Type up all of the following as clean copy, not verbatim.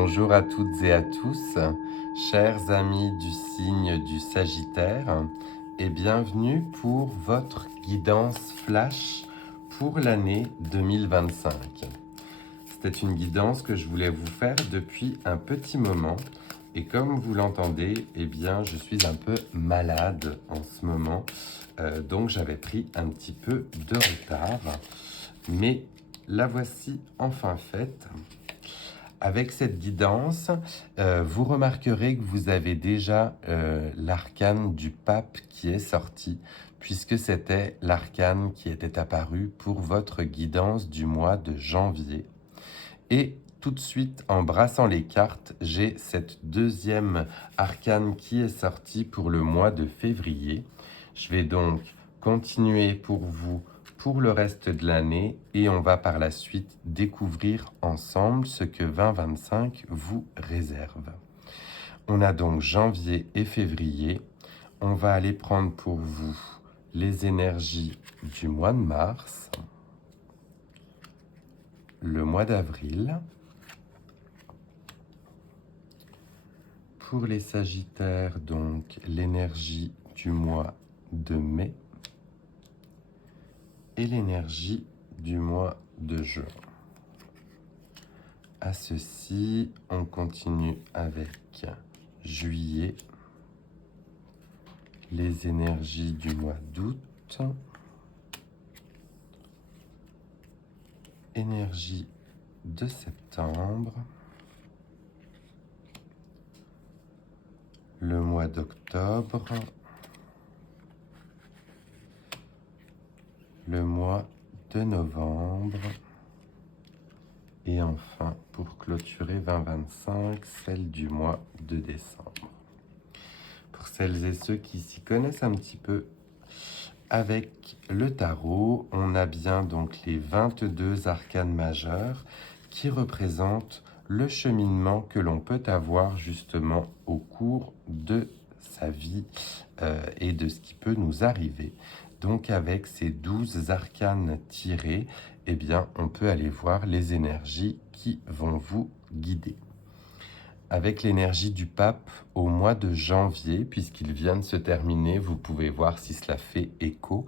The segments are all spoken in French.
Bonjour à toutes et à tous, chers amis du signe du Sagittaire, et bienvenue pour votre guidance flash pour l'année 2025. C'était une guidance que je voulais vous faire depuis un petit moment, et comme vous l'entendez, eh bien, je suis un peu malade en ce moment, donc j'avais pris un petit peu de retard, mais la voici enfin faite. Avec cette guidance, vous remarquerez que vous avez déjà l'arcane du pape qui est sorti, puisque c'était l'arcane qui était apparu pour votre guidance du mois de janvier. Et tout de suite, en brassant les cartes, j'ai cette deuxième arcane qui est sortie pour le mois de février. Je vais donc continuer pour vous pour le reste de l'année et on va par la suite découvrir ensemble ce que 2025 vous réserve. On a donc janvier et février. On va aller prendre pour vous les énergies du mois de mars, le mois d'avril. Pour les Sagittaires, donc l'énergie du mois de mai et l'énergie du mois de juin. À ceci, on continue avec juillet, les énergies du mois d'août, énergie de septembre, le mois d'octobre, le mois de novembre et enfin, pour clôturer 2025, celle du mois de décembre. Pour celles et ceux qui s'y connaissent un petit peu avec le tarot, on a bien donc les 22 arcanes majeures qui représentent le cheminement que l'on peut avoir justement au cours de sa vie et de ce qui peut nous arriver. Donc avec ces 12 arcanes tirés, eh bien, on peut aller voir les énergies qui vont vous guider. Avec l'énergie du pape au mois de janvier, puisqu'il vient de se terminer, vous pouvez voir si cela fait écho,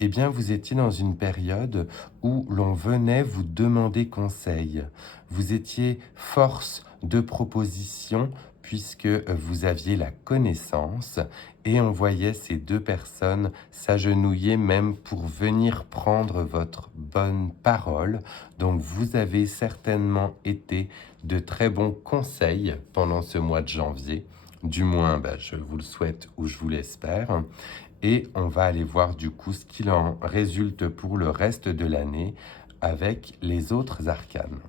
eh bien vous étiez dans une période où l'on venait vous demander conseil. Vous étiez force de proposition puisque vous aviez la connaissance et on voyait ces deux personnes s'agenouiller même pour venir prendre votre bonne parole. Donc vous avez certainement été de très bons conseils pendant ce mois de janvier. Du moins, je vous le souhaite ou je vous l'espère. Et on va aller voir du coup ce qu'il en résulte pour le reste de l'année avec les autres arcanes.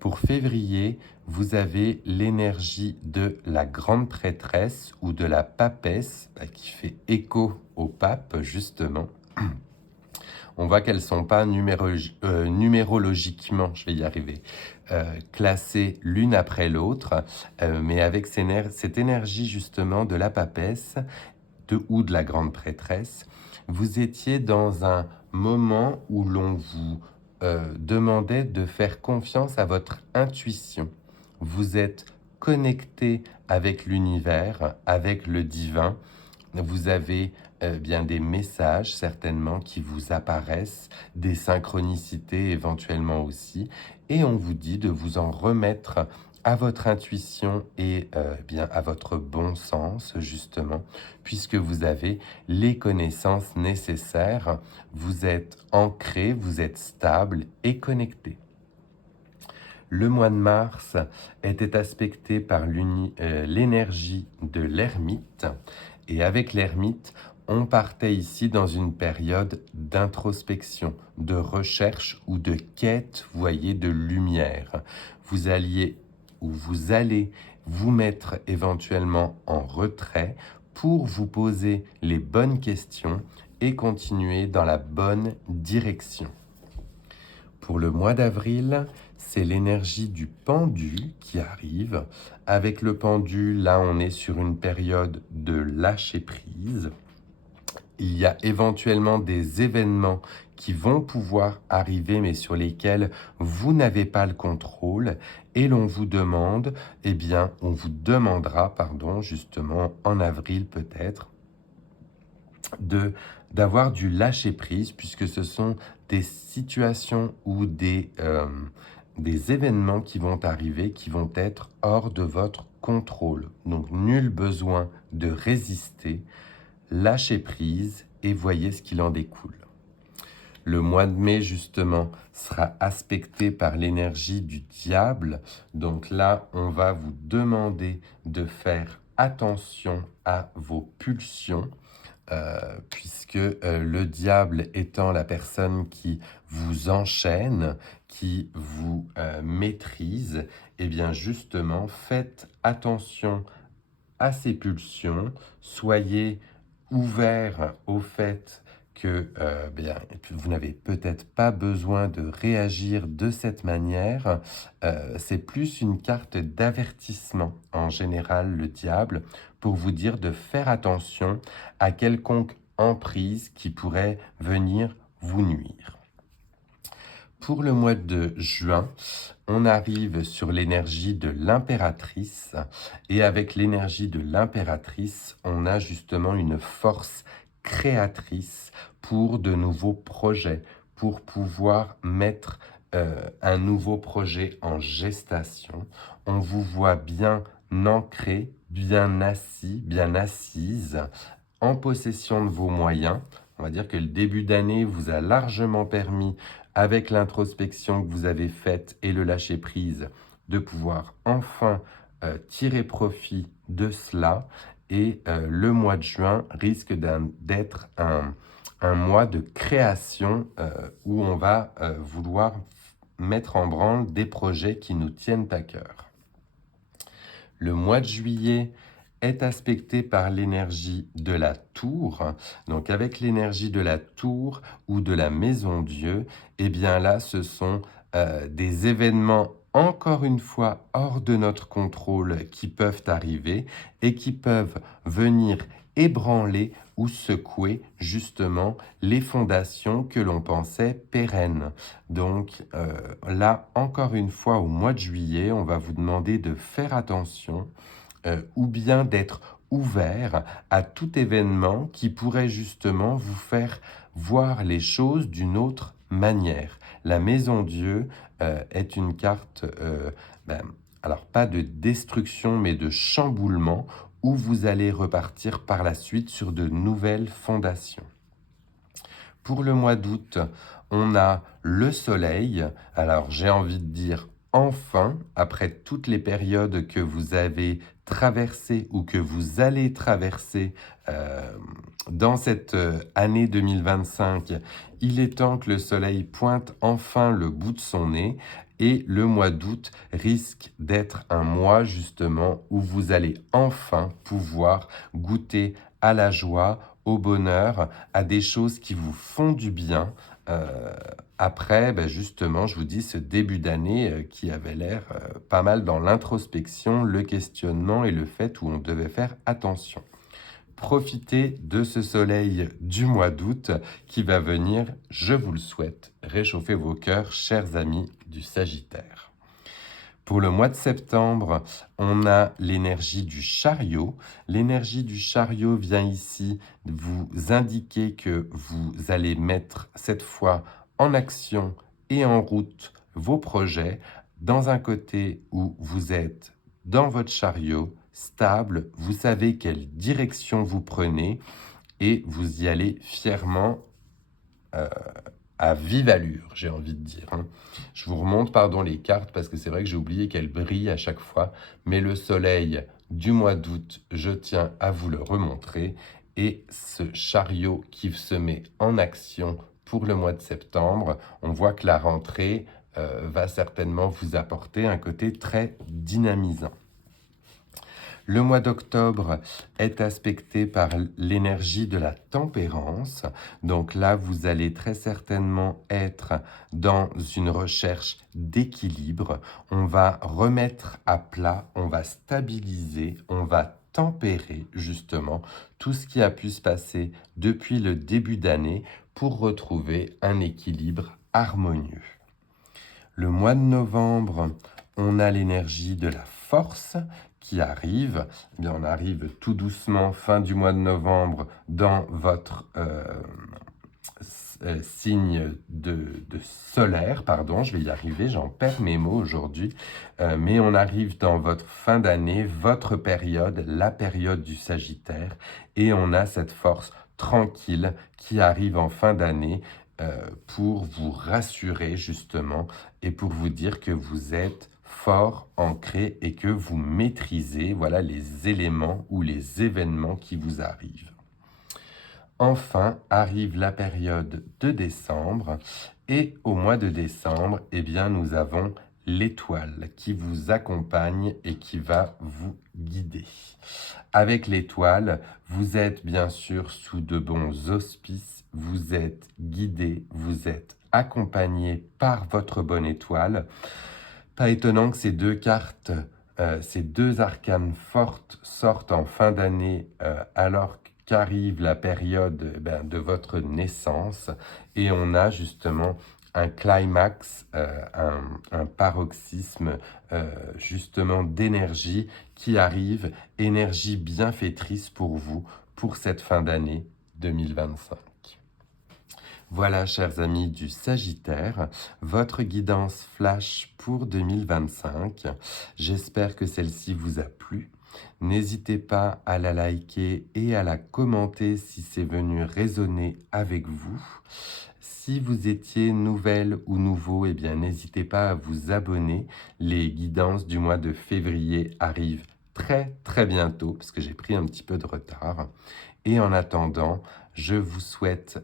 Pour février, vous avez l'énergie de la grande prêtresse ou de la papesse qui fait écho au pape justement. On voit qu'elles ne sont pas numérologiquement, je vais y arriver, classées l'une après l'autre, mais avec cette énergie justement de la papesse ou de la grande prêtresse, vous étiez dans un moment où l'on vous demandait de faire confiance à votre intuition. Vous êtes connecté avec l'univers, avec le divin. Vous avez bien des messages certainement qui vous apparaissent, des synchronicités éventuellement aussi, et on vous dit de vous en remettre à votre intuition et bien à votre bon sens justement, puisque vous avez les connaissances nécessaires, vous êtes ancré, vous êtes stable et connecté. Le mois de mars était aspecté par l'énergie de l'ermite, et avec l'ermite, on partait ici dans une période d'introspection, de recherche ou de quête, vous voyez, de lumière. Vous allez vous mettre éventuellement en retrait pour vous poser les bonnes questions et continuer dans la bonne direction. Pour le mois d'avril, c'est l'énergie du pendu qui arrive. Avec le pendu, là, on est sur une période de lâcher prise. Il y a éventuellement des événements qui vont pouvoir arriver, mais sur lesquels vous n'avez pas le contrôle. Et l'on vous demande, eh bien, on vous demandera, pardon, justement, en avril peut-être, d'avoir du lâcher-prise, puisque ce sont des situations ou des événements qui vont arriver, qui vont être hors de votre contrôle. Donc, nul besoin de résister, lâchez prise et voyez ce qu'il en découle. Le mois de mai, justement, sera aspecté par l'énergie du diable. Donc là, on va vous demander de faire attention à vos pulsions, puisque le diable étant la personne qui vous enchaîne, qui vous maîtrise, et bien justement, faites attention à ces pulsions, soyez ouvert au fait que vous n'avez peut-être pas besoin de réagir de cette manière. C'est plus une carte d'avertissement en général, le diable, pour vous dire de faire attention à quelconque emprise qui pourrait venir vous nuire. Pour le mois de juin, on arrive sur l'énergie de l'impératrice et avec l'énergie de l'impératrice, on a justement une force créatrice pour de nouveaux projets, pour pouvoir mettre un nouveau projet en gestation. On vous voit bien ancré, bien assis, bien assise, en possession de vos moyens. On va dire que le début d'année vous a largement permis, avec l'introspection que vous avez faite et le lâcher-prise, de pouvoir enfin tirer profit de cela. Et le mois de juin risque d'être un mois de création où on va vouloir mettre en branle des projets qui nous tiennent à cœur. Le mois de juillet est aspecté par l'énergie de la tour. Donc avec l'énergie de la tour ou de la maison Dieu, eh bien là, ce sont des événements encore une fois hors de notre contrôle qui peuvent arriver et qui peuvent venir ébranler ou secouer justement les fondations que l'on pensait pérennes. Donc là, encore une fois, au mois de juillet, on va vous demander de faire attention ou bien d'être ouvert à tout événement qui pourrait justement vous faire voir les choses d'une autre manière. La Maison Dieu est une carte, alors pas de destruction, mais de chamboulement, où vous allez repartir par la suite sur de nouvelles fondations. Pour le mois d'août, on a le soleil. Alors j'ai envie de dire enfin, après toutes les périodes que vous avez traversées ou que vous allez traverser dans cette année 2025, il est temps que le soleil pointe enfin le bout de son nez. Et le mois d'août risque d'être un mois justement où vous allez enfin pouvoir goûter à la joie, au bonheur, à des choses qui vous font du bien. Après, justement, je vous dis, ce début d'année qui avait l'air pas mal dans l'introspection, le questionnement et le fait où on devait faire attention. Profitez de ce soleil du mois d'août qui va venir, je vous le souhaite, réchauffer vos cœurs, chers amis du Sagittaire. Pour le mois de septembre, on a l'énergie du chariot. L'énergie du chariot vient ici vous indiquer que vous allez mettre cette fois en action et en route vos projets dans un côté où vous êtes dans votre chariot, stable, vous savez quelle direction vous prenez et vous y allez fièrement à vive allure, j'ai envie de dire. Je vous remonte, les cartes, parce que c'est vrai que j'ai oublié qu'elles brillent à chaque fois, mais le soleil du mois d'août, je tiens à vous le remontrer, et ce chariot qui se met en action pour le mois de septembre, on voit que la rentrée va certainement vous apporter un côté très dynamisant. Le mois d'octobre est aspecté par l'énergie de la tempérance. Donc là, vous allez très certainement être dans une recherche d'équilibre. On va remettre à plat, on va stabiliser, on va tempérer justement tout ce qui a pu se passer depuis le début d'année pour retrouver un équilibre harmonieux. Le mois de novembre, on a l'énergie de la force qui arrive. Eh bien, on arrive tout doucement, fin du mois de novembre, dans votre signe de solaire, pardon, je vais y arriver, j'en perds mes mots aujourd'hui, mais on arrive dans votre fin d'année, votre période, la période du Sagittaire, et on a cette force tranquille qui arrive en fin d'année pour vous rassurer justement et pour vous dire que vous êtes fort, ancré et que vous maîtrisez, voilà, les éléments ou les événements qui vous arrivent. Enfin, arrive la période de décembre et au mois de décembre, eh bien, nous avons l'étoile qui vous accompagne et qui va vous guider. Avec l'étoile, vous êtes bien sûr sous de bons auspices, vous êtes guidé, vous êtes accompagné par votre bonne étoile. Pas étonnant que ces deux cartes, ces deux arcanes fortes sortent en fin d'année alors qu'arrive la période de votre naissance et on a justement un climax, un paroxysme justement d'énergie qui arrive, énergie bienfaitrice pour vous pour cette fin d'année 2025. Voilà, chers amis du Sagittaire, votre guidance flash pour 2025. J'espère que celle-ci vous a plu. N'hésitez pas à la liker et à la commenter si c'est venu résonner avec vous. Si vous étiez nouvelle ou nouveau, eh bien n'hésitez pas à vous abonner. Les guidances du mois de février arrivent très bientôt parce que j'ai pris un petit peu de retard. Et en attendant, je vous souhaite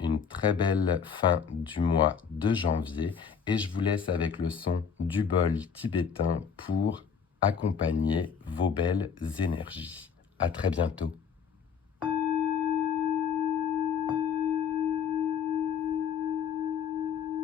une très belle fin du mois de janvier et je vous laisse avec le son du bol tibétain pour accompagner vos belles énergies. À très bientôt.